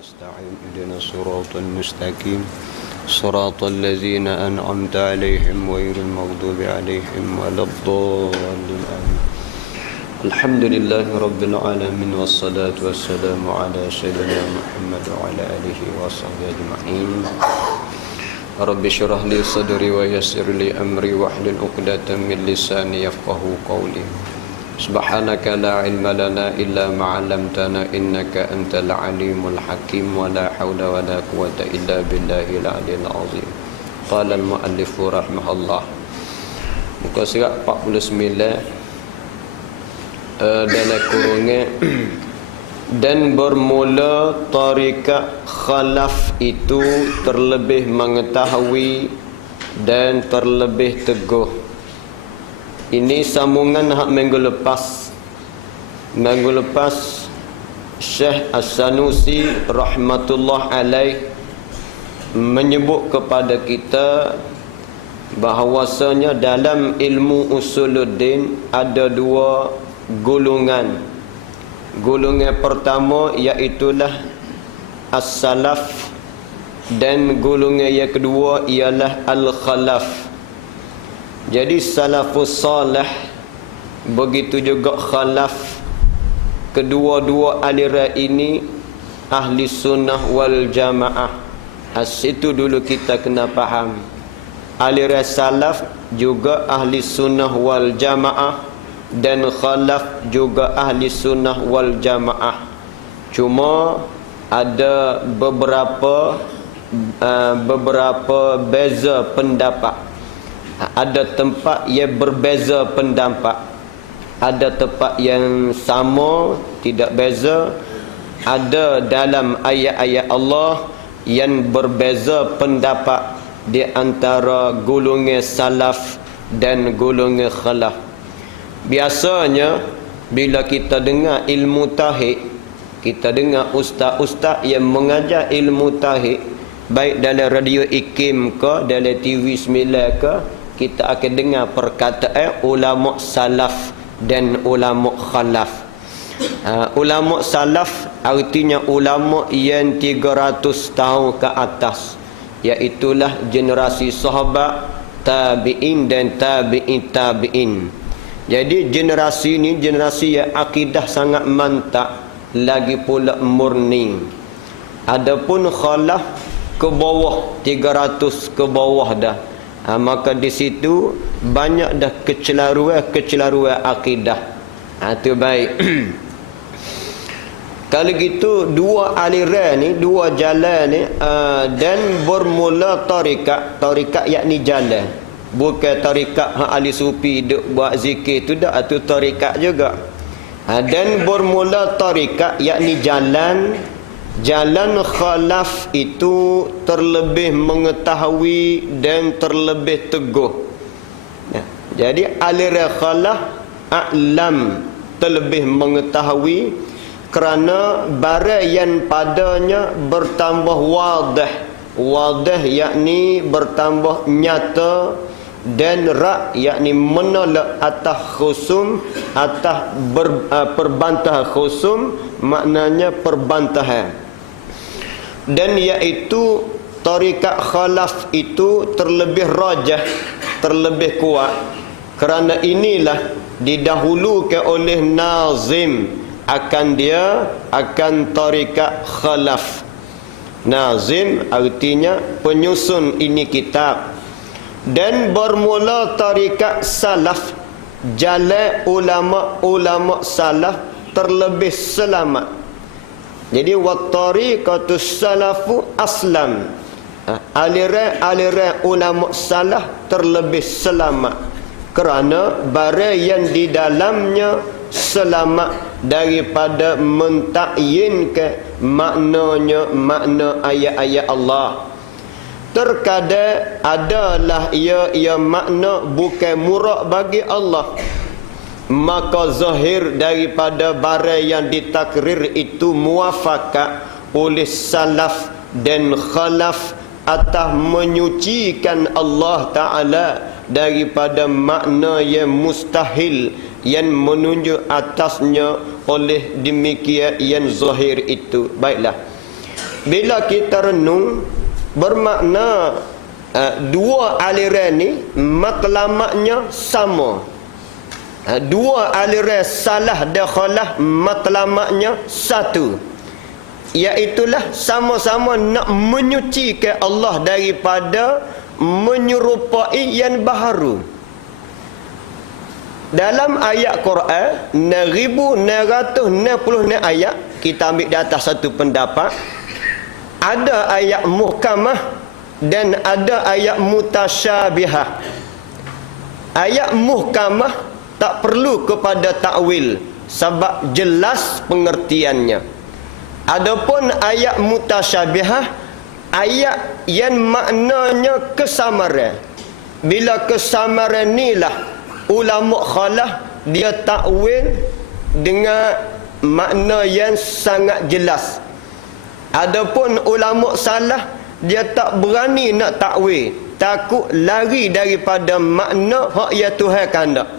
ونستعين اهدنا الصراط المستقيم صراط الذين أنعمت عليهم غير المغضوب عليهم ولا الضالين آمين. الحمد لله رب العالمين والصلاة والسلام على سيدنا محمد وعلى آله وصحبه أجمعين. رب اشرح لي صدري ويسر لي أمري واحلل عقدة من لساني يفقهوا قولي. سبحانك لا علم لنا إلا ما علمتنا إنك أنت العليم الحكيم ولا حول ولا قوة إلا بالله العلي العظيم. قال المؤلف رحمه الله, muka surat 49 dalam kurungnya, dan bermula tarikat khalaf itu terlebih mengetahui dan terlebih teguh. Ini sambungan hak minggu lepas. Minggu lepas Syekh As-Sanusi rahmatullah alaih menyebut kepada kita bahawasanya dalam ilmu usuluddin ada dua golongan. Golongan pertama iaitulah as-salaf, dan golongan yang kedua ialah al-khalaf. Jadi salafus salih, begitu juga khalaf, kedua-dua aliran ini ahli sunnah wal jamaah. Itu dulu kita kena faham. Aliran salaf juga ahli sunnah wal jamaah, dan khalaf juga ahli sunnah wal jamaah. Cuma ada beberapa beza pendapat. Ada tempat yang berbeza pendapat, ada tempat yang sama tidak beza. Ada dalam ayat-ayat Allah yang berbeza pendapat di antara golongan salaf dan golongan khalaf. Biasanya bila kita dengar ilmu tauhid, kita dengar ustaz-ustaz yang mengajar ilmu tauhid, baik dalam radio IKIM ke, dalam TV 9 ke, kita akan dengar perkataan ulama salaf dan ulama khalaf. Ulama salaf artinya ulama yang 300 tahun ke atas, iaitulah generasi sahabat, tabi'in dan tabi'in. Jadi generasi ini generasi yang akidah sangat mantap, lagi pula murni. Adapun khalaf ke bawah, 300 ke bawah dah. Maka di situ banyak dah kecelaruan akidah. Itu baik. Kalau gitu dua aliran ni, dua jalan ni, dan bermula tarikat yakni jalan. Bukan tarikat ahli sufi duk buat zikir tu dah, itu tarikat juga. Dan bermula tarikat yakni jalan. Jalan khalaf itu terlebih mengetahui dan terlebih teguh. Jadi aliran khalaf a'lam, terlebih mengetahui, kerana barang yang padanya bertambah wadah yakni bertambah nyata, dan ra yakni menolak atas khusum, atas perbantahan khusum, maknanya perbantahan. Dan iaitu tarikat khalaf itu terlebih rajah, terlebih kuat, kerana inilah didahulukan oleh nazim akan tarikat khalaf. Nazim artinya penyusun ini kitab. Dan bermula tarikat salaf, jalan ulama salaf terlebih selamat. Jadi wattariqatus salafu aslam, aliran ulama salaf terlebih selamat, kerana barang yang di dalamnya selamat daripada mentakyinkan maknanya makna ayat-ayat Allah. Terkadang adalah ia makna bukan murad bagi Allah, maka zahir daripada barang yang ditakrir itu muafakat oleh salaf dan khalaf atas menyucikan Allah Ta'ala daripada makna yang mustahil yang menunjuk atasnya oleh demikian yang zahir itu. Baiklah, bila kita renung, bermakna dua aliran ni matlamatnya sama. Dua aliran salah dan khalah matlamatnya satu, iaitulah sama-sama nak menyucikan Allah daripada menyerupai yang baharu. Dalam ayat Quran 1960 ayat, kita ambil di atas satu pendapat, ada ayat muhkamah dan ada ayat mutasyabihah. Ayat muhkamah tak perlu kepada takwil sebab jelas pengertiannya. Adapun ayat mutasyabihah, ayat yang maknanya kesamaran. Bila kesamaran inilah ulama khalah dia takwil dengan makna yang sangat jelas. Adapun ulama salah dia tak berani nak takwil, takut lari daripada makna hak ya Tuhan kandak.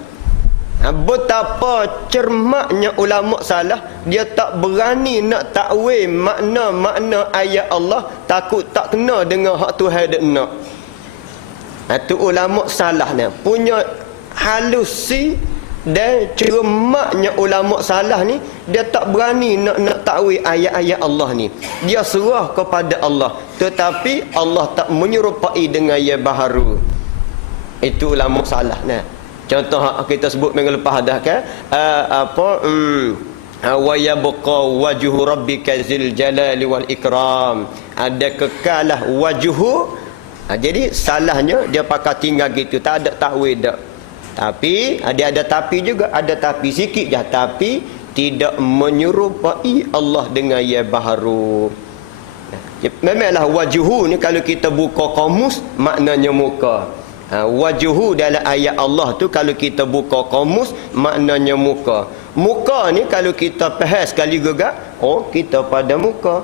Betapa cermatnya ulama salah, dia tak berani nak takwil makna-makna ayat Allah, takut tak kena dengan hak Tuhan dak nak. Itu ulama salah ni punya halusi dan cermatnya ulama salah ni, dia tak berani nak takwil ayat-ayat Allah ni. Dia serah kepada Allah, tetapi Allah tak menyerupai dengan yang baharu. Itu ulama salah ni. Contoh kita sebut minggu lepas dah kan, wa yabqa wajhu rabbika zil jalali wal ikram. Ada kekalah wajhu. Jadi salahnya dia pakai tinggal gitu, tak ada takwil dak. Tapi ada tapi juga, ada tapi sikit je, tapi tidak menyerupai Allah dengan yang baharu. Memanglah wajhu ni kalau kita buka kamus maknanya muka. Wajhu dalam ayat Allah tu kalau kita buka kamus maknanya muka. Muka ni kalau kita faham sekali juga, oh kita pada muka,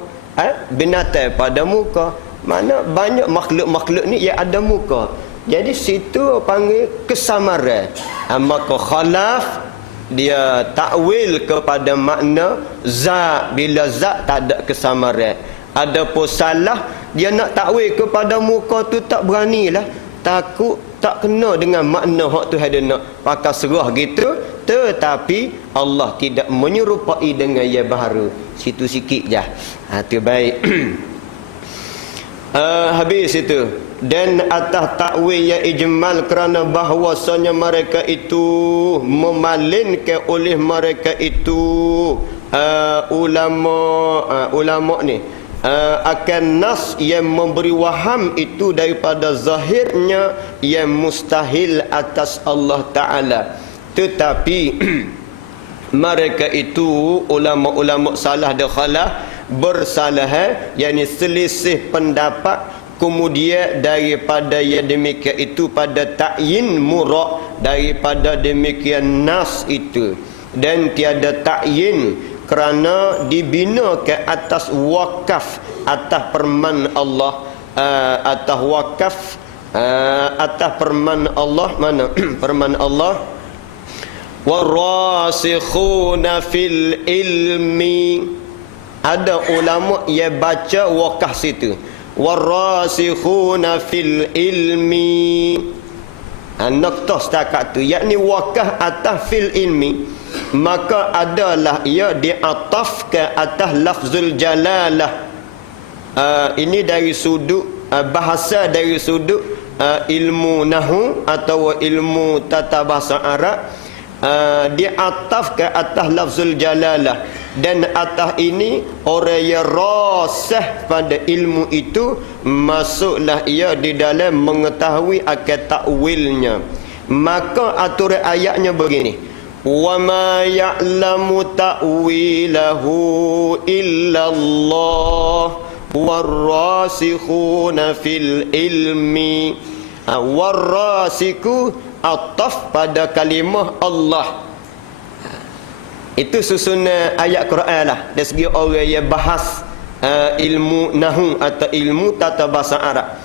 binatang pada muka. Mana banyak makhluk-makhluk ni yang ada muka. Jadi situ panggil kesamaran. Maka khalaf dia takwil kepada makna zat, bila zat tak ada kesamaran. Adapun salah dia nak takwil kepada muka tu tak beranilah, takut tak kena dengan makna hak tu ada nak pakai serah gitu. Tetapi Allah tidak menyerupai dengan yang baharu. Situ sikit je. Tu baik. Habis itu. Dan atas takwil yang ijmal kerana bahawasanya mereka itu memalinkan oleh mereka itu ulama ni akan nas yang memberi waham itu daripada zahirnya yang mustahil atas Allah Ta'ala. Tetapi mereka itu ulama-ulama salah dan khalah bersalah, yakni selisih pendapat, kemudian daripada yang demikian itu pada ta'yin murad daripada demikian nas itu, dan tiada ta'yin kerana dibina ke atas wakaf, atas perman Allah, atas wakaf, atas perman Allah. Mana perman Allah? Warasikhuna fil ilmi. Ada ulama yang baca wakaf situ, warasikhuna fil ilmi. Noktah setakat tu, yakni wakaf atas fil ilmi, maka adalah ia diataf ke atas lafzul jalalah. Ini dari sudut bahasa, dari sudut ilmu nahu atau ilmu tata bahasa Arab. Diataf ke atas lafzul jalalah, dan atas ini orang yang rasih pada ilmu itu masuklah ia di dalam mengetahui akan takwilnya. Maka aturan ayatnya begini: wa ma ya'lamu ta'wilahu illallah warrasikhuna fil ilmi. Warrasiku ataf pada kalimah Allah. Itu susunan ayat Quran lah. Dari segi orang yang bahas ilmu nahu atau ilmu tata bahasa Arab.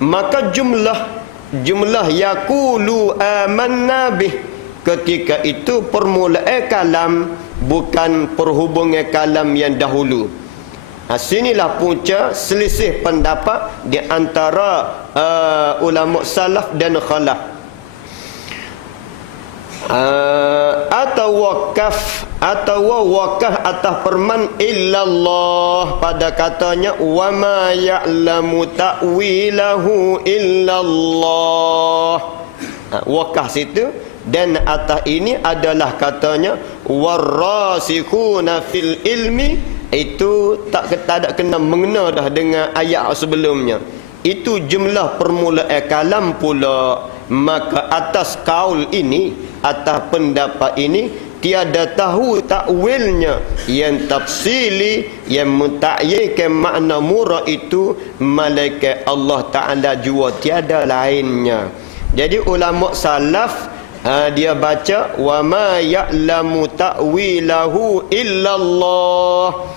Maka jumlah yaqulu amanna bih, ketika itu permulaan kalam, bukan perhubungan kalam yang dahulu. Sinilah punca selisih pendapat di antara ulama salaf dan khalaf. Atau wakaf atas firman illallah, pada katanya wa ma ya'lamu ta'wilahu illallah. Wakaf situ, dan atas ini adalah katanya warasikhuna fil ilmi. Itu tak ada kena mengena dah dengan ayat sebelumnya. Itu jumlah permulaan kalam pula. Maka atas kaul ini, atas pendapat ini, tiada tahu takwilnya yang tafsili, yang mentakyirkan makna murad itu malaikat Allah Ta'ala jua, tiada lainnya. Jadi ulama salaf dia baca wa ma ya'lamu ta'wilahu illallah.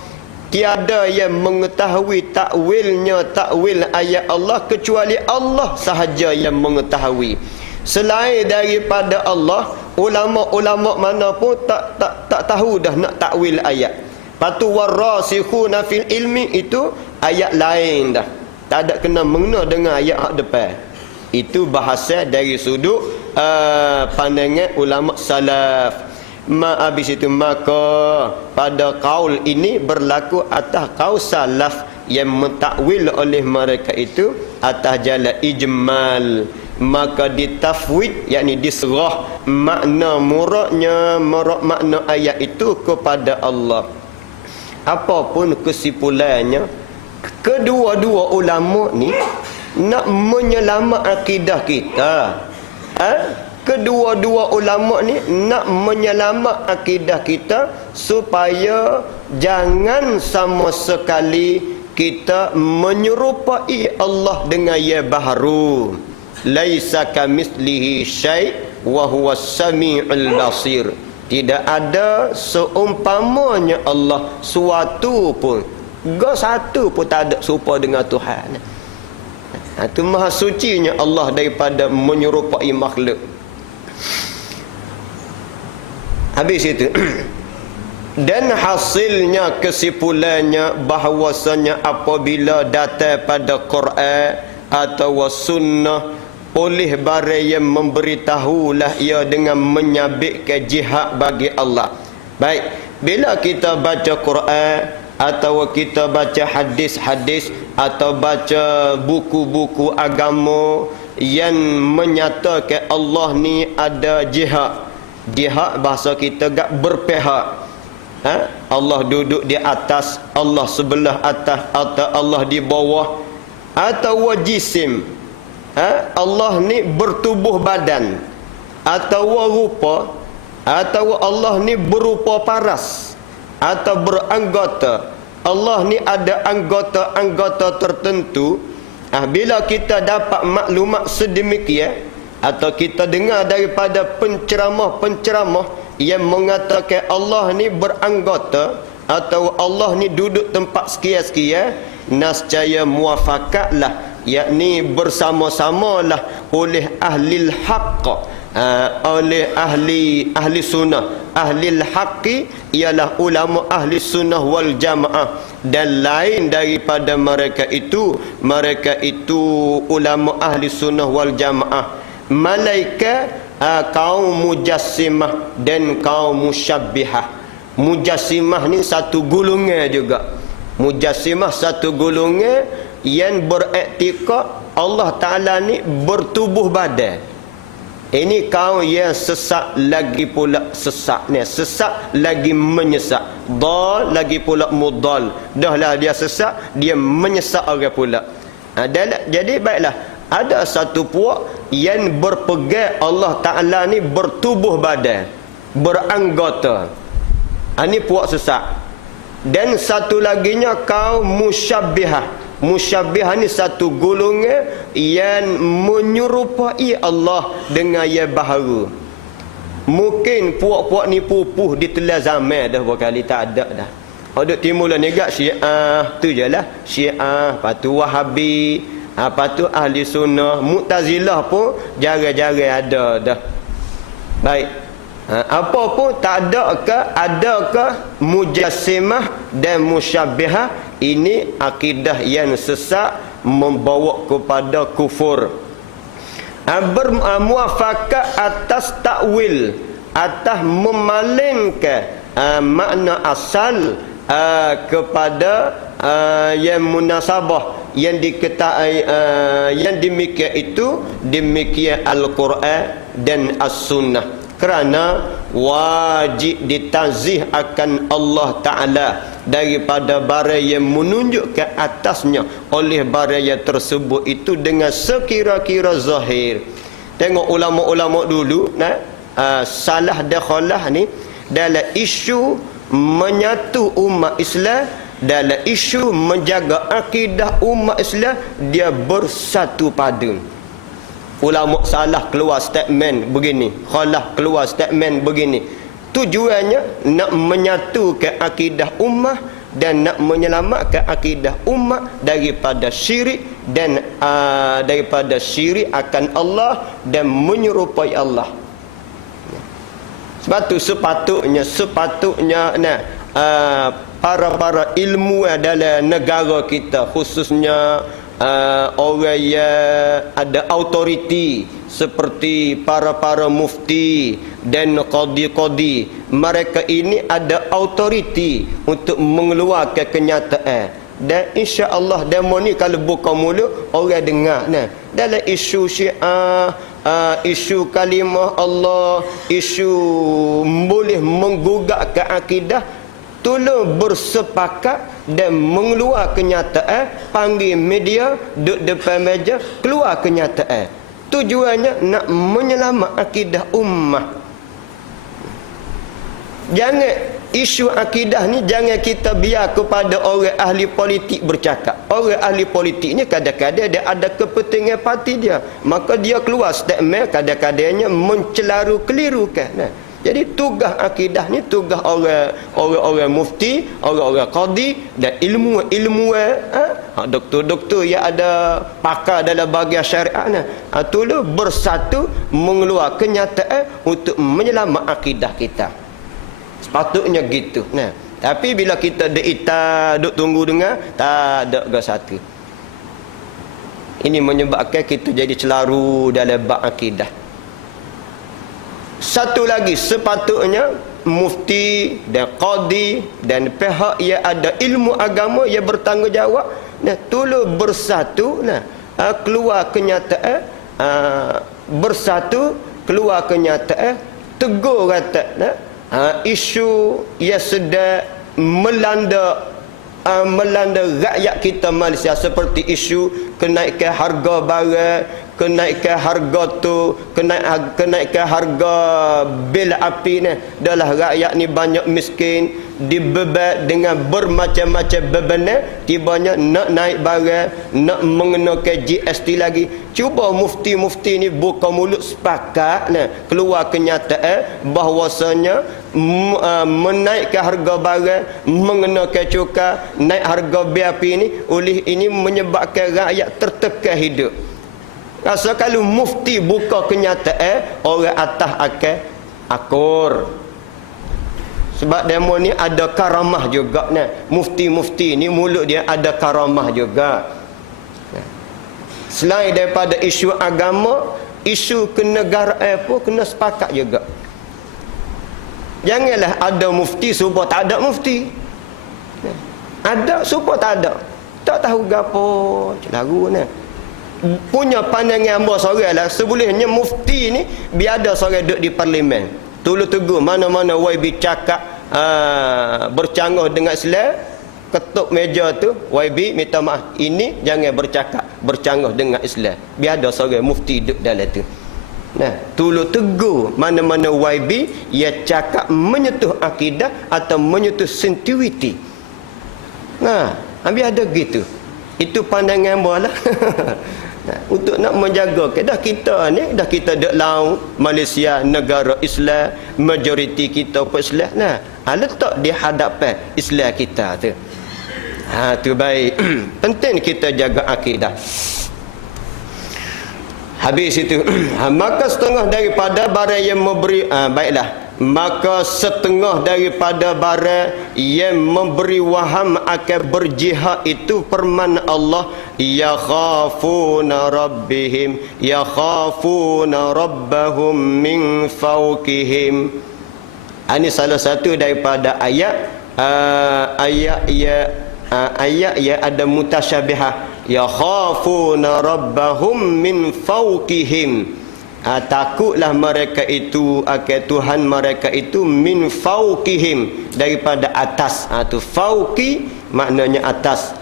Tiada yang mengetahui takwilnya, takwil ayat Allah, kecuali Allah sahaja yang mengetahui. Selain daripada Allah, ulama-ulama mana pun tak tahu dah nak takwil ayat. Patu warasikhuna fil ilmi itu ayat lain dah. Tak ada kena mengena dengan ayat depan. Itu bahasa dari sudut pandangan ulama salaf. Habis itu maka pada kaul ini berlaku atas kaul salaf yang mentakwil oleh mereka itu atas jalan ijmal. Maka ditafwid, yakni diserah makna muradnya, makna ayat itu kepada Allah. Apapun kesimpulannya, kedua-dua ulama ni nak menyelamat akidah kita. Kedua-dua ulama ni nak menyelamat akidah kita supaya jangan sama sekali kita menyerupai Allah dengan yang baharu. Laisa kamitslihi syai' wa huwas samiul basir. Tidak ada seumpamanya Allah suatu pun. Satu pun tak ada serupa dengan Tuhan. Itu maha sucinya Allah daripada menyerupai makhluk. Habis itu dan hasilnya, kesimpulannya bahawasanya apabila datang pada Quran atau sunnah oleh barang yang memberitahulah ia dengan menyabitkan jihad bagi Allah. Baik, bila kita baca Quran atau kita baca hadis-hadis atau baca buku-buku agama yang menyatakan Allah ni ada jihad. Jihad bahasa kita gak berpihak. Allah duduk di atas, Allah sebelah atas, atau Allah di bawah, atau wajisim. Allah ni bertubuh badan, atau rupa, atau Allah ni berupa paras, atau beranggota. Allah ni ada anggota-anggota tertentu. Bila kita dapat maklumat sedemikian, atau kita dengar daripada penceramah-penceramah yang mengatakan Allah ni beranggota, atau Allah ni duduk tempat sekian-sekian, nascaya muafakatlah, yakni bersama-samalah oleh ahli haqq, oleh ahli sunnah. Ahli haqqi ialah ulama ahli sunnah wal jamaah, dan lain daripada mereka itu ulama ahli sunnah wal jamaah. Malaikat kaum mujassimah dan kaum musyabbihah. Mujassimah ni satu golongan juga. Mujassimah satu golongan yang beriktikad Allah Ta'ala ni bertubuh badan. Ini kaum yang sesat lagi pula sesat ni. Sesat lagi menyesat. Dal lagi pula mudal. Dahlah dia sesat, dia menyesat orang pula. Jadi baiklah, ada satu puak yang berpegang Allah Ta'ala ni bertubuh badan, beranggota. Ini puak sesat. Dan satu laginya kaum musyabbihah. Musyabbihah ni satu golongan yang menyerupai Allah dengan yang baharu. Mungkin puak-puak ni pupuh di telah zaman dah berkali, tak ada dah. Ada timulan ni gak Syiah, tu je lah. Syiah, lepas tu Wahabi, apa tu ahli sunnah, Mu'tazilah pun jarang-jarang ada dah. Baik. Apa pun tak adakah mujassimah dan musyabbihah, ini akidah yang sesat membawa kepada kufur. Bermuafakat atas takwil, atas memalingkan makna asal kepada yang munasabah, yang diketahui yang demikian itu demikian Al-Quran dan As-Sunnah. Kerana wajib ditazih akan Allah Ta'ala daripada barang yang menunjuk ke atasnya oleh barang yang tersebut itu dengan sekira-kira zahir. Tengok ulama-ulama dulu, salah dan khalah ni dalam isu menyatu umat Islam, dalam isu menjaga akidah umat Islam, dia bersatu padu. Ulama salah keluar statement begini, khalah keluar statement begini. Tujuannya nak menyatukan akidah ummah dan nak menyelamatkan akidah ummah daripada syirik dan daripada syirik akan Allah dan menyerupai Allah. Sebab tu sepatutnya para ilmuwan dalam negara kita, khususnya orang yang ada autoriti seperti para mufti dan qadi-qadi, mereka ini ada autoriti untuk mengeluarkan kenyataan. Dan insya-Allah demo ni kalau buka mulut orang dengar dalam isu Syiah, isu kalimah Allah, isu boleh menggugatkan akidah, tolong bersepakat dan mengeluar kenyataan, panggil media, duduk depan meja, keluar kenyataan. Tujuannya nak menyelamat akidah ummah. Jangan isu akidah ni jangan kita biar kepada orang ahli politik bercakap. Orang ahli politik ni kadang-kadang dia ada kepentingan parti dia, maka dia keluar statement kadang-kadangnya mencelaru kelirukan. Jadi tugas akidah ni tugas orang mufti, orang qadi dan ilmuwan, doktor-doktor yang ada pakar dalam bahagian syariat tolong bersatu mengeluar kenyataan untuk menyelamat akidah kita. Sepatutnya gitu. Tapi bila kita duk tunggu dengar, tak ada ke satu. Ini menyebabkan kita jadi celaru dalam bab akidah. Satu lagi, sepatutnya mufti dan qadi dan pihak yang ada ilmu agama yang bertanggungjawab tolong bersatu keluar kenyataan, bersatu keluar kenyataan, tegur kata isu yang sedang melanda rakyat kita Malaysia, seperti isu kenaikan harga barang, kenaikan harga tu, kenaikan harga bil api ni. Dalam rakyat ni banyak miskin, dibeban dengan bermacam-macam beban, tibanya nak naik barang, nak mengenakan GST lagi. Cuba mufti-mufti ni buka mulut sepakat keluar kenyataan bahawasanya menaikkan harga barang, mengenakan cukai, naik harga bil api ni, oleh ini menyebabkan rakyat tertekan hidup. Rasa kalau mufti buka kenyataan, orang atas akan akur. Sebab demo ni ada karamah juga mufti-mufti ni mulut dia ada karamah juga. Selain daripada isu agama, isu kenegaraan pun kena sepakat juga. Janganlah ada mufti supaya tak ada mufti. Ada supaya tak ada. Tak tahu gapo celaru punya pandangan hamba seorang lah. Sebelumnya mufti ni biar ada seorang duduk di parlimen, tolong tegur mana-mana YB cakap bercanggah dengan Islam, ketuk meja tu, YB minta maaf, ini jangan bercanggah dengan Islam. Biar ada seorang mufti duduk dalam tu. Tolong tegur mana-mana YB yang cakap menyentuh akidah atau menyentuh sensitivity. Biar ada gitu. Itu pandangan hamba lah. Untuk nak menjaga dah kita dek lau Malaysia negara Islam, majoriti kita pun Islam. Letak di hadapan Islam kita tu. Tu baik. Penting kita jaga akidah. Habis itu maka setengah daripada barang yang memberi baiklah. maka setengah daripada barang yang memberi waham akan berjihad itu firman Allah, yakhafuna rabbahum min fawqihim. Ini salah satu daripada ayat yang ada mutasyabihah, yakhafuna rabbahum min fawqihim. Takutlah mereka itu akan Tuhan mereka itu min fawqihim, daripada atas. Tu fawqi maknanya atas.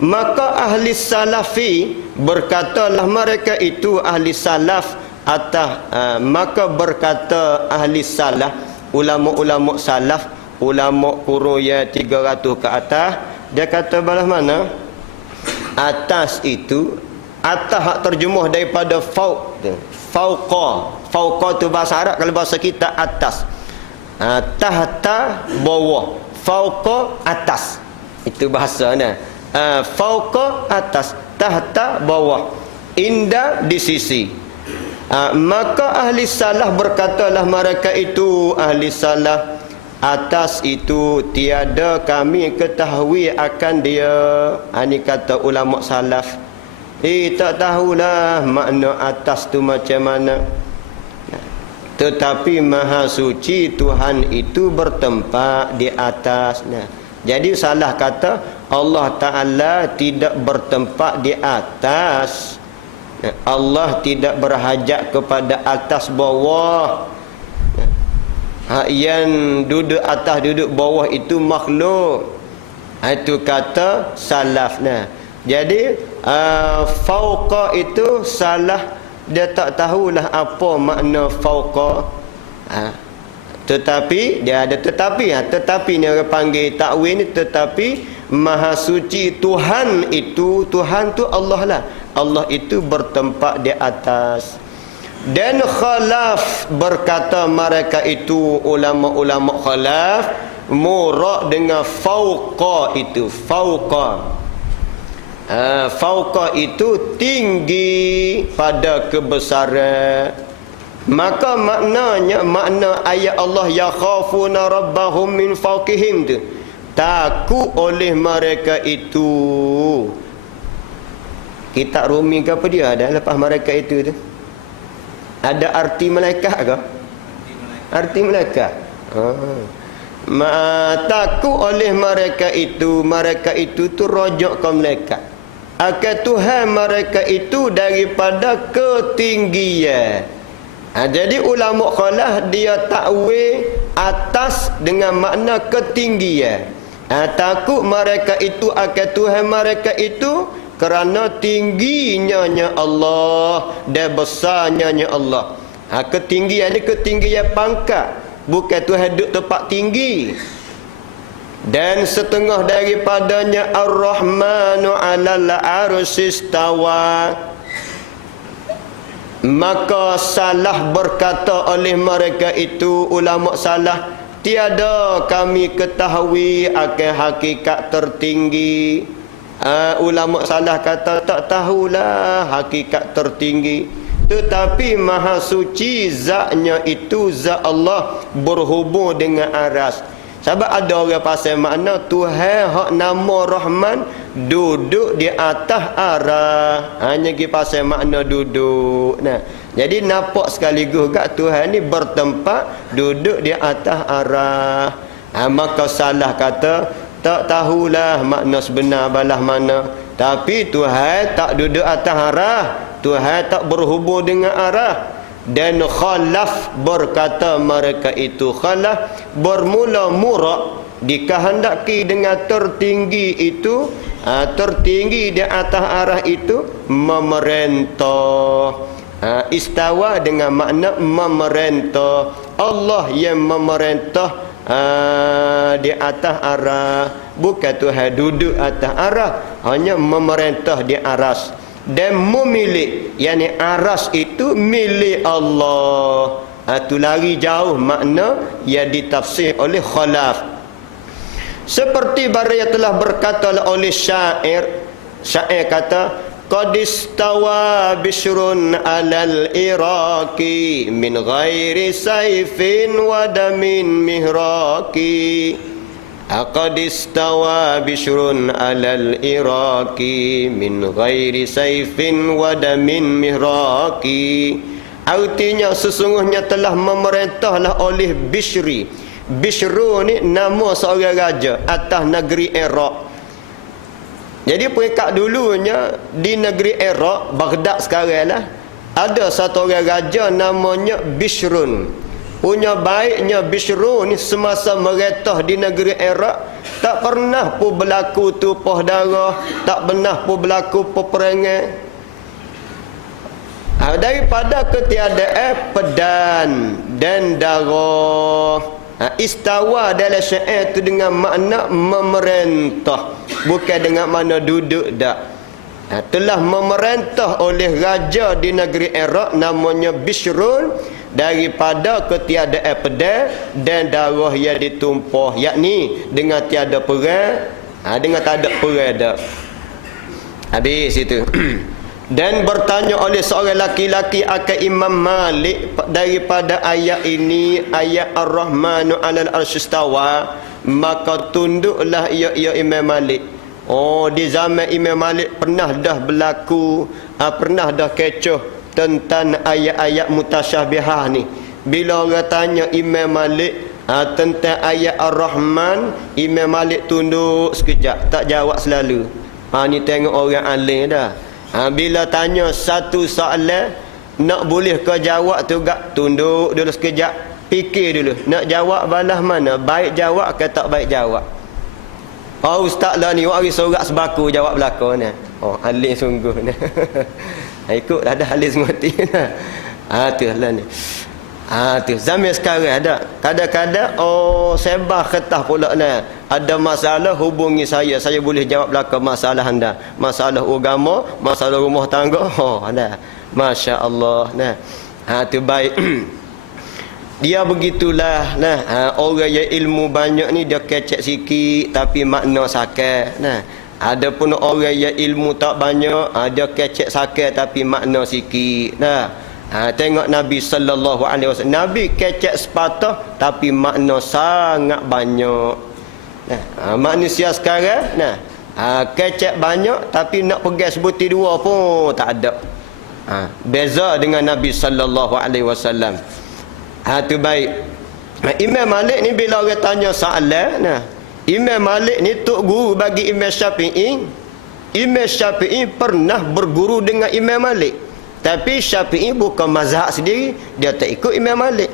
Maka ahli salafi berkatalah mereka itu ahli salaf atas. Maka berkata ahli salaf, ulama-ulama salaf, ulama kurun yang 300 ke atas, dia kata balas mana? Atas itu, atas hak terjemah daripada fauq. Fauqa tu bahasa Arab, kalau bahasa kita atas. Tahta bawah, fauqa atas. Itu bahasanya. Fauqa atas, tahta bawah, inda di sisi. Maka ahli salah berkatalah mereka itu ahli salah, atas itu tiada kami ketahui akan dia. Ini kata ulama salaf. Tak tahulah makna atas tu macam mana. Tetapi maha suci Tuhan itu bertempat di atas. Jadi salah kata Allah Ta'ala tidak bertempat di atas. Allah tidak berhajat kepada atas bawah. Yang duduk atas duduk bawah itu makhluk. Itu kata salaf. Jadi fauqa itu salah, dia tak tahulah apa makna fauqa. Tetapi dia ada tetapi ni orang panggil takwil ni, tetapi maha suci Tuhan itu, Tuhan tu Allah lah. Allah itu bertempat di atas. Dan khalaf berkata mereka itu ulama-ulama khalaf murad dengan fauqa itu, fauqa. Fauqa itu tinggi pada kebesaran. Maka makna ayat Allah yakhafuna rabbahum min fawqihim tu, takut oleh mereka itu. Kitab Rumi ke apa dia ada lepas mereka itu tu? Ada arti malaikat ke? Arti malaikat. Takut oleh mereka itu tu rojak ke malaikat. Akan Tuhan mereka itu daripada ketinggian. Jadi ulama khalaf dia takwil atas dengan makna ketinggian. Takut mereka itu akan Tuhan mereka itu kerana tingginya Allah dan besarnya Allah. Ketinggian ni ketinggian pangkat, bukan Tuhan duduk tempat tinggi. Dan setengah daripadanya Ar-Rahmanu 'alal 'arsy istawa. Maka salah berkata oleh mereka itu ulama salah, tiada kami ketahui akan hakikat tertinggi. Ulama salah kata tak tahulah hakikat tertinggi. Tetapi maha suci zatnya itu, zat Allah berhubung dengan aras. Sebab ada orang pasal makna Tuhan hak nama Rahman duduk di atas arah. Hanya pergi pasal makna duduk. Jadi nampak sekaligus kat Tuhan ni bertempat duduk di atas arah. Maka salah kata tak tahulah makna sebenar balah mana. Tapi Tuhan tak duduk atas arah, Tuhan tak berhubung dengan arah. Dan khalaf berkata mereka itu, khalaf bermula murad dikehendaki dengan tertinggi itu, tertinggi di atas arah itu memerintah. Istawa dengan makna memerintah. Allah yang memerintah di atas arah, bukan Tuhan duduk atas arah, hanya memerintah di aras. Dan memilih, yakni aras itu milik Allah. Itu lari jauh makna yang ditafsir oleh khalaf. Seperti yang telah berkata oleh syair. Syair kata, qad istawa bishrun alal iraqi min ghairi sayfin wa damin mihraqi. Qad istawa bishrun alal iraqi min ghairi sayfin wa damin mihraqi. Artinya sesungguhnya telah memerintahlah oleh Bishri. Bishru ni nama seorang raja atas negeri Iraq. Jadi peringkat dulunya di negeri Iraq, Baghdad sekarang lah, ada satu orang raja namanya Bishrun. Punya baiknya Bishru ni semasa meretah di negeri Iraq, tak pernah pun berlaku tumpah darah, tak pernah pun berlaku peperangan. Daripada ketiadaan pedan dan darah. Istawa dalam syair itu dengan makna memerintah, bukan dengan makna duduk dak. Telah memerintah oleh raja di negeri Iraq namanya Bishrun daripada ketiadaan pedan dan darah yang ditumpah, yakni dengan tiada perang, dengan tak ada perang dak. Habis itu. Dan bertanya oleh seorang laki-laki akan Imam Malik daripada ayat ini, ayat Ar-Rahmanu 'alal arsyistawa, maka tunduklah ia Imam Malik. Oh, di zaman Imam Malik pernah dah berlaku, pernah dah kecoh tentang ayat-ayat mutasyabihah ni. Bila orang tanya Imam Malik tentang ayat Ar-Rahman, Imam Malik tunduk sekejap, tak jawab selalu. Ni tengok orang alim dah. Bila tanya satu soalan, nak boleh ke jawab tu gak, tunduk dulu sekejap, fikir dulu nak jawab balas mana, baik jawab ke tak baik jawab. Ustaz lah ni wari sorak sebaku jawab belakang ni. Alim sungguh ni. Ikut ada alim semati nah. Tu lah ni. Tu zaman sekarang ada kadang-kadang sebar kertas pula nah. Ada masalah hubungi saya boleh jawab belakang masalah anda. Masalah agama, masalah rumah tangga. Ada. Masya-Allah nah. Tu baik. Dia begitulah nah. Orang yang ilmu banyak ni dia kecek sikit tapi makna sakit nah. Ada pun orang yang ilmu tak banyak, dia kecek sakit tapi makna sikit nah. Tengok Nabi sallallahu alaihi wasallam, Nabi kecek sepatah tapi makna sangat banyak. Manusia sekarang kecek banyak tapi nak pergi sebutir dua pun tak ada. Beza dengan Nabi sallallahu alaihi wasallam. Tu baik. Imam Malik ni bila orang tanya soalan, Imam Malik ni tok guru bagi Imam Syafi'i. Imam Syafi'i pernah berguru dengan Imam Malik. Tapi Syafi'i bukan mazhab sendiri, dia tak ikut Imam Malik.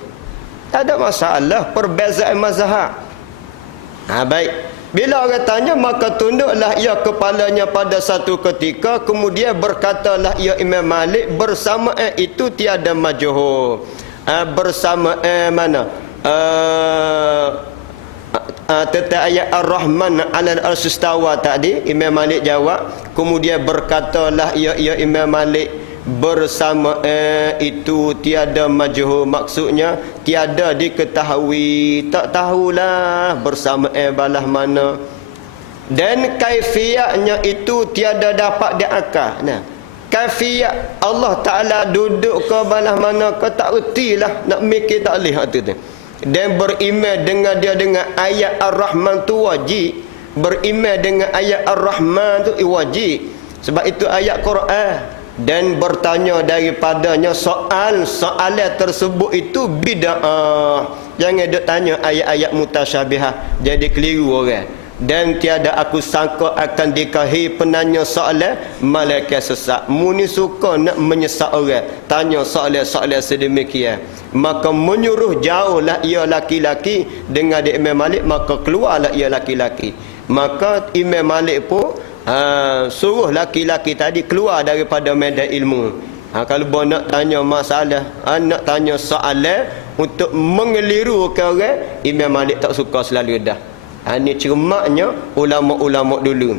Tak ada masalah perbezaan mazhab. Baik. Bila orang tanya, maka tunduklah ia kepalanya pada satu ketika, kemudian berkatalah ia Imam Malik, bersamaan itu tiada majhul. Bersamaan mana? Tentang ayat Ar-Rahman 'alal arsyistawa tadi, Imam Malik jawab, kemudian berkatalah ia Imam Malik, bersama itu tiada majhul, maksudnya tiada diketahui, tak tahulah bersama balah mana, dan kaifiatnya itu tiada dapat diakal. Kaifiat Allah Ta'ala duduk ke balah mana ke tak ertilah, nak mikir tak boleh tu. Dan beriman dengan dia dengan ayat Ar-Rahman tu wajib. Beriman dengan ayat Ar-Rahman tu wajib, sebab itu ayat Quran. Dan bertanya daripadanya soalan tersebut itu bid'ah. Jangan duk tanya ayat-ayat mutasyabihah, jadi keliru orang. Dan tiada aku sangka akan dikahi penanya soalan malaikat sesat. Muni suka nak menyesat orang, tanya soalan-soalan sedemikian, maka menyuruh jauhlah ia laki-laki. Dengan dia Imam Malik, maka keluarlah ia laki-laki. Maka Imam Malik pun suruh laki-laki tadi keluar daripada medan ilmu. Kalau buat nak tanya masalah, nak tanya soalan untuk mengelirukan orang, Imam Malik tak suka selalu dah. Ini cermaknya ulama-ulama dulu.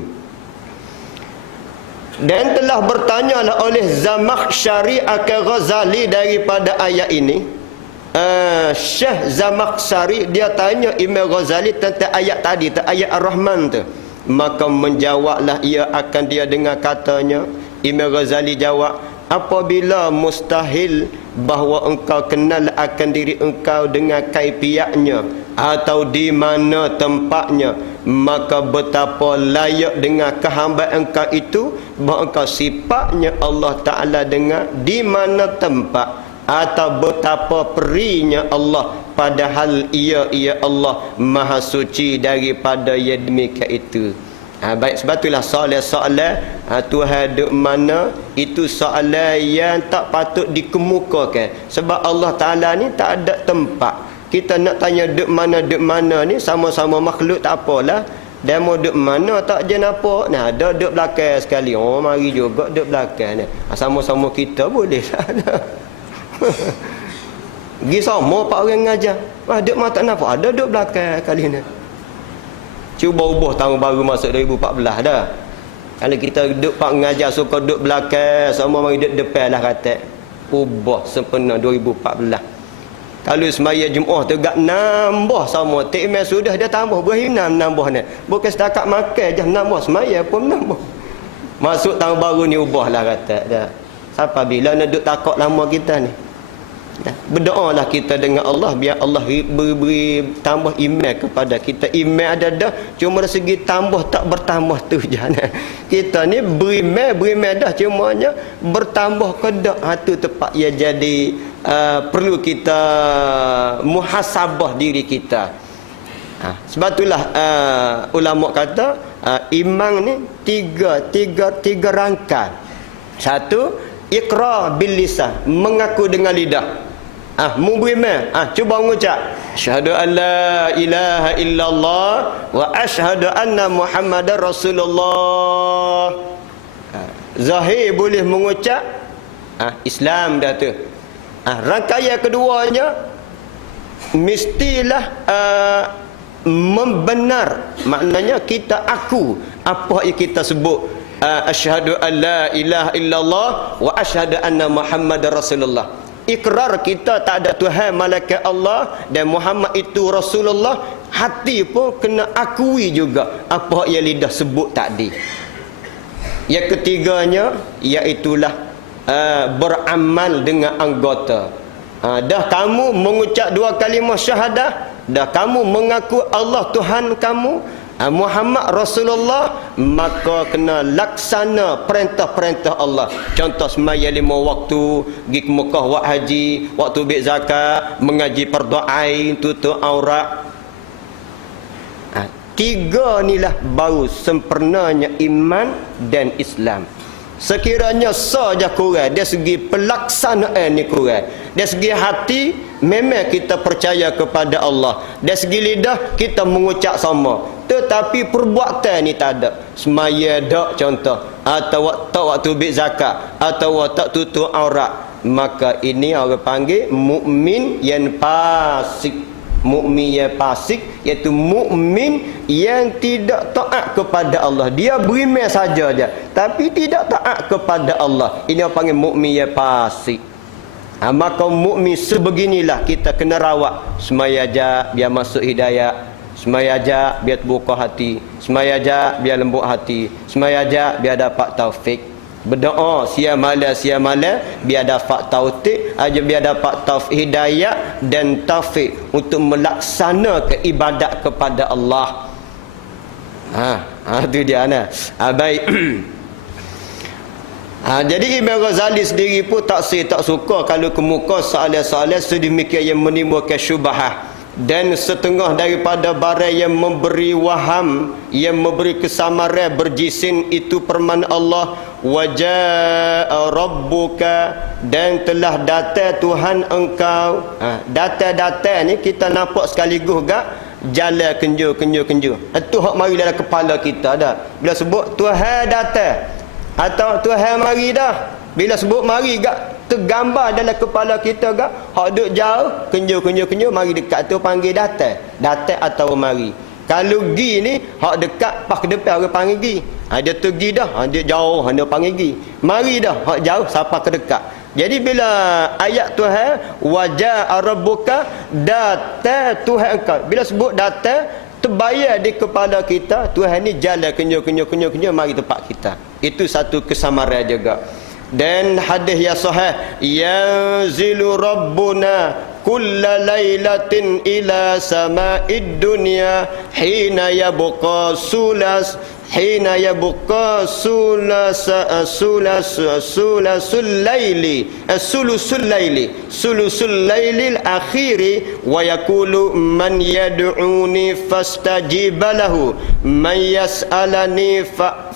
Dan telah bertanyalah oleh Zamakhsyari akan Ghazali daripada ayat ini. Syekh Zamakhsyari dia tanya Imam Ghazali tentang ayat tadi, ayat Ar-Rahman tu. Maka menjawablah ia akan dia dengan katanya, Imam Ghazali jawab, apabila mustahil bahawa engkau kenal akan diri engkau dengan kaifiatnya atau di mana tempatnya, maka betapa layak dengan kehambaan engkau itu bahawa engkau sifatnya Allah Ta'ala dengan di mana tempat, atau betapa perinya Allah padahal ia Allah maha suci daripada yang demikian itu. Baik, sebab itulah soalan-soalan Tuhan duk mana, itu soalan yang tak patut dikemukakan. Sebab Allah Ta'ala ni tak ada tempat. Kita nak tanya duk mana ni, sama-sama makhluk tak apalah. Dia mau duk mana tak je nampak. Nah, ada duk belakang sekali. Oh, mari juga duk belakang ni. Sama-sama kita boleh lah. Pergi sama pak orang ngajar. Duk mana tak nampak. Ada duk belakang kali ni. Cuba ubah tahun baru masuk 2014 dah. Kalau kita duduk pak mengajar suka duduk belakang, semua mari duduk depan lah kata. Ubah sempena 2014. Kalau semaya Jumaat tu gak nambah sama. Tikmel sudah dia tambah berhinam nambah ni. Bukan setakat makan je nambah, semaya pun nambah. Masuk tahun baru ni ubah lah kata dah. Sampai bila nak duduk takut lama kita ni. Berdoalah kita dengan Allah biar Allah beri tambah iman kepada kita. Iman ada dah, cuma dari segi tambah tak bertambah tu je. Kita ni beri iman dah, cumanya bertambah ke dak. Tu tepat ia jadi perlu kita muhasabah diri kita. Sebab itulah ulama kata iman ni tiga rangkaian. Satu, iqrar bil lisan, mengaku dengan lidah. Mubrimah. Cuba mengucap asyhadu an la ilaha illallah wa asyhadu anna Muhammadar Rasulullah. Zahir boleh mengucap Islam dah tu. Rangkaian keduanya mestilah membenar, maknanya kita aku apa yang kita sebut asyhadu an la ilaha illallah wa asyhadu anna Muhammadar Rasulullah. Ikrar kita tak ada Tuhan malaikat Allah dan Muhammad itu Rasulullah. Hati pun kena akui juga apa yang lidah sebut tadi. Yang ketiganya iaitulah beramal dengan anggota. Dah kamu mengucap dua kalimah syahadah, dah kamu mengaku Allah Tuhan kamu, Muhammad Rasulullah, maka kena laksana perintah-perintah Allah. Contoh semaya 5 waktu, pergi ke Mekah buat haji, waktu ambil zakat, mengaji fardu ain, tutup aurat. Tiga inilah baru sempurnanya iman dan Islam. Sekiranya saja kurang dari segi pelaksanaan ni kurang. Dari segi hati memang kita percaya kepada Allah. Dari segi lidah kita mengucap sama. Tetapi perbuatan ni tak ada. Semaya dak contoh, atau waktu ambil zakat, atau waktu tutup aurat, maka ini orang panggil mukmin yang fasik. Mukmin yang fasik iaitu mukmin yang tidak taat kepada Allah. Dia beriman saja je tapi tidak taat kepada Allah. Ini orang panggil mukmin yang fasik. Maka mukmin sebeginilah kita kena rawat. Semaya aja biar masuk hidayah, semaya aja biar terbuka hati, semaya aja biar lembut hati, semaya aja biar dapat taufik. Berdoa siang malam biar dapat taufik aja, biar dapat taufik hidayah dan taufik untuk melaksanakan ibadat kepada Allah. Itu dia nah. Baik. Jadi Imam Ghazali sendiri pun tak suka kalau kemuka soalan-soalan sedemikian yang menimbulkan syubhah. Dan setengah daripada barang yang memberi waham, yang memberi kesamaran berjisim itu permana Allah. Wajaa rabbuka, dan telah datang Tuhan engkau. Datang ni kita nampak sekaligus gak jalan kenjo. Itu hak mari dalam kepala kita dah. Bila sebut Tuhan datang atau Tuhan mari dah, bila sebut mari gak tergambar dalam kepala kita gak. Hak duk jauh kenjo mari dekat tu panggil datang atau mari. Kalau gi ni hak dekat pas ke depan orang panggil gi. Dia tu gi dah, dia jauh dia panggil gi. Mari dah hak jauh siapa ke dekat. Jadi bila ayat Tuhan wajaa rabbuka, datang Tuhan engkau, bila sebut datang terbayar di kepala kita, Tuhan ni jalan kenya mari tempat kita. Itu satu kesamaran juga. Dan hadis yang sahih, yanzilu rabbuna kulla lailatin ila sama'id dunya hina yabqa sulasul lailil akhiri wa yaqulu man yad'uni fastajib lahu man yas'alani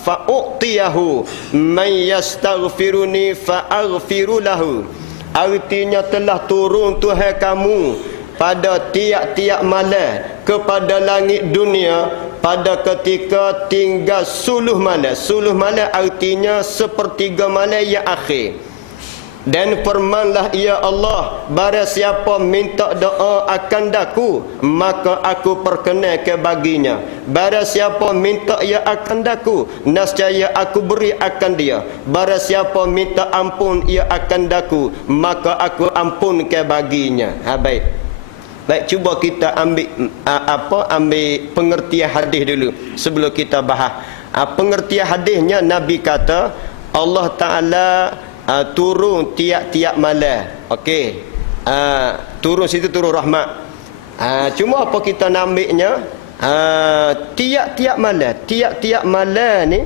fa'u'tiyahu man yastaghfiruni fa'aghfiru lahu. Artinya telah turun Tuhan kamu pada tiap-tiap malam kepada langit dunia pada ketika tinggal suluh malam. Suluh malam artinya sepertiga malam yang akhir. Dan firmanlah, ya Allah, barang siapa minta doa akan daku, maka aku perkenankan baginya. Barang siapa minta ya akan daku, nescaya aku beri akan dia. Barang siapa minta ampun ia akan daku, maka aku ampunkan baginya. Baik. Baik, cuba kita ambil pengertian hadis dulu sebelum kita bahas. Pengertian hadisnya, Nabi kata Allah Taala turun tiap-tiap malam. Okey. Turun situ turun rahmat. Cuma apa kita nak ambilnya? Tiap-tiap malam ni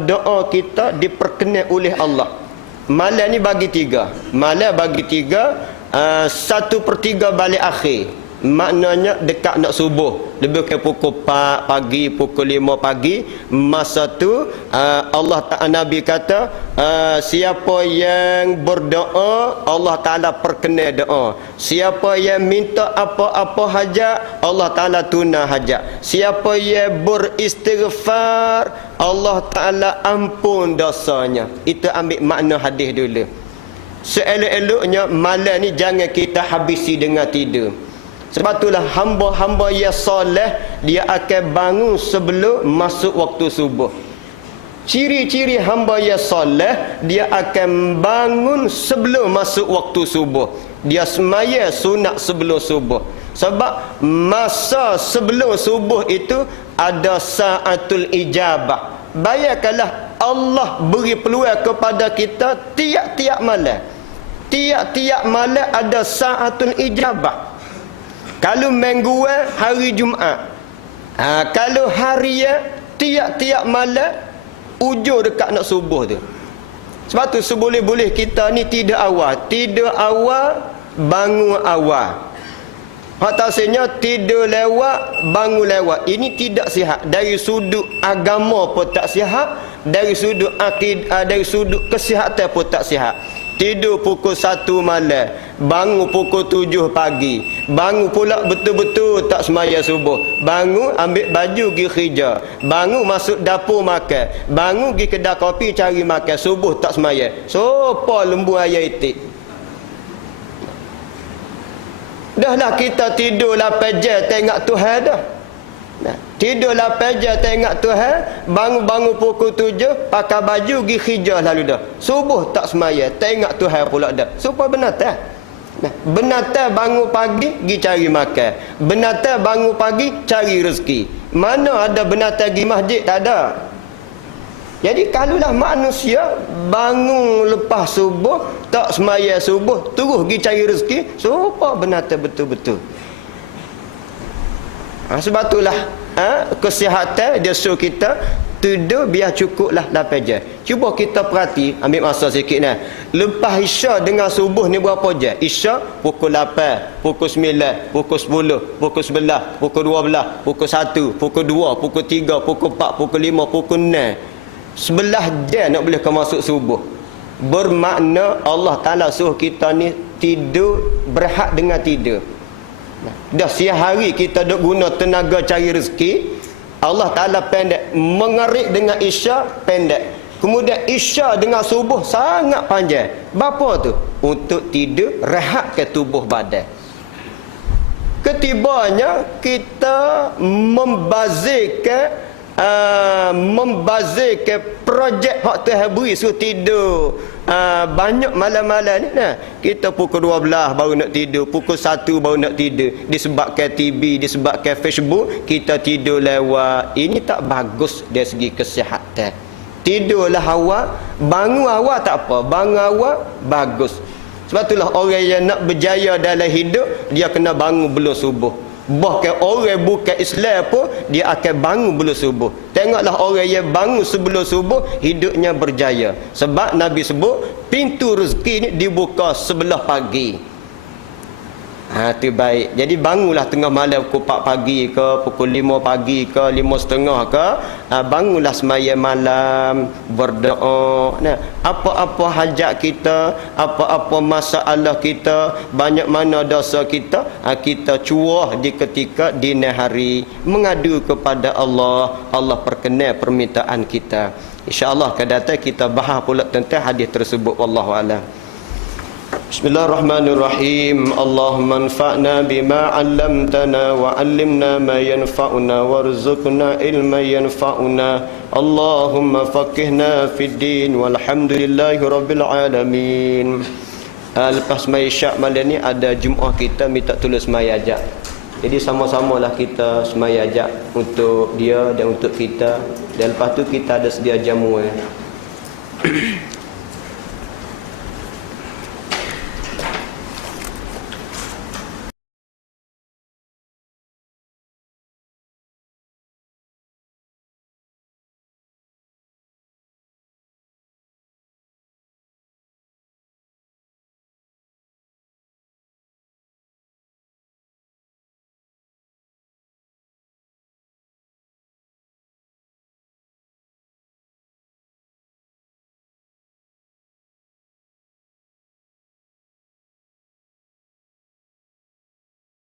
doa kita diperkenan oleh Allah. Malam ni bagi tiga. Malam bagi tiga. 1/3 balik akhir, maknanya dekat nak subuh, lebih ke pukul 4 pagi, pukul 5 pagi. Masa tu Allah Ta'ala, Nabi kata, siapa yang berdoa Allah Ta'ala perkenan doa. Siapa yang minta apa-apa hajat Allah Ta'ala tuna hajat. Siapa yang beristighfar Allah Ta'ala ampun dosanya. Itu ambil makna hadis dulu. Seelok-eloknya malam ni jangan kita habisi dengan tidur. Sebab itulah hamba-hamba yang soleh dia akan bangun sebelum masuk waktu subuh. Ciri-ciri hamba yang soleh, dia akan bangun sebelum masuk waktu subuh. Dia semaya sunat sebelum subuh. Sebab masa sebelum subuh itu ada saatul ijabah. Bayangkanlah Allah beri peluang kepada kita tiap-tiap malam. Tiap-tiap malam ada saatul ijabah. Kalau mingguan hari Jumaat. Kalau harian tiap-tiap malam ujung dekat nak subuh tu. Sebab tu seboleh-boleh kita ni tidur awal, bangun awal. Hak tasnya tidur lewat, bangun lewat. Ini tidak sihat. Dari sudut agama pun tak sihat, dari sudut akidah, dari sudut kesihatan pun tak sihat. Tidur pukul 1 malam, bangun pukul 7 pagi. Bangun pula betul-betul tak semaya subuh. Bangun ambil baju pergi kerja. Bangun masuk dapur makan. Bangun pergi kedai kopi cari makan. Subuh tak semaya. Sopa lembu ayam itik. Dahlah kita tidur 8 jam tengok Tuhan dah. Tidur 8 jam tengok Tuhan, bangun-bangun pukul 7, pakai baju pergi kerja lalu dah. Subuh tak semaya, tengok Tuhan pula dah. Supaya binatang. Binatang bangun pagi pergi cari makan. Binatang bangun pagi cari rezeki. Mana ada binatang pergi masjid? Tak ada. Jadi kalaulah manusia bangun lepas subuh, tak semaya subuh, terus pergi cari rezeki, supaya binatang betul-betul. Sebab itulah kesihatan dia suruh kita tidur biar cukuplah 8 jam. Cuba kita perhati, ambil masa sikit ni. Lepas Isya dengan subuh ni berapa jam? Isya pukul 8, pukul 9, pukul 10, pukul 11, pukul 12, pukul 1, pukul 2, pukul 3, pukul 4, pukul 5, pukul 6. 11 jam nak boleh kau masuk subuh. Bermakna Allah Ta'ala suruh kita ni tidur, berhak dengan tidur. Dah siang hari kita duk guna tenaga cari rezeki, Allah Ta'ala pendek. Mengerik dengan Isya pendek. Kemudian Isya dengan subuh sangat panjang. Berapa tu? Untuk tidur, rehat ke tubuh badan. Ketibanya kita membazirkan membazir ke projek hak Tuhan beri suruh tidur banyak malam-malam ni nah. Kita pukul 12 baru nak tidur, pukul 1 baru nak tidur, disebabkan TV, disebabkan Facebook, kita tidur lewat. Ini tak bagus dari segi kesihatan. Tidurlah awal, bangun awal tak apa, bangun awal bagus. Sebab itulah orang yang nak berjaya dalam hidup, dia kena bangun belum subuh. Bahkan orang bukan Islam pun dia akan bangun belum subuh. Tengoklah orang yang bangun sebelum subuh, hidupnya berjaya. Sebab Nabi sebut pintu rezeki ni dibuka sebelah pagi. Itu baik. Jadi bangunlah tengah malam pukul 4 pagi ke, pukul 5 pagi ke, 5.30 ke, bangunlah sembahyang malam, berdoa. Nah, apa-apa hajat kita, apa-apa masalah kita, banyak mana dosa kita, kita curah di ketika dini hari mengadu kepada Allah. Allah perkenan permintaan kita. InsyaAllah akan datang kita bahas pula tentang hadis tersebut. Wallahu a'lam. Bismillahirrahmanirrahim. Allahumma anfa'na bima 'allamtana wa 'allimna ma yanfa'una warzuqna ilman yanfa'una. Allahumma faqihna fid din walhamdulillahi rabbil alamin. Lepas sembahyang Isyak malam ni ada Jumaah kita minta tulis sembahyang ajak. Jadi sama-samalah kita sembahyang ajak untuk dia dan untuk kita. Dan lepas tu kita ada sedia jamuan.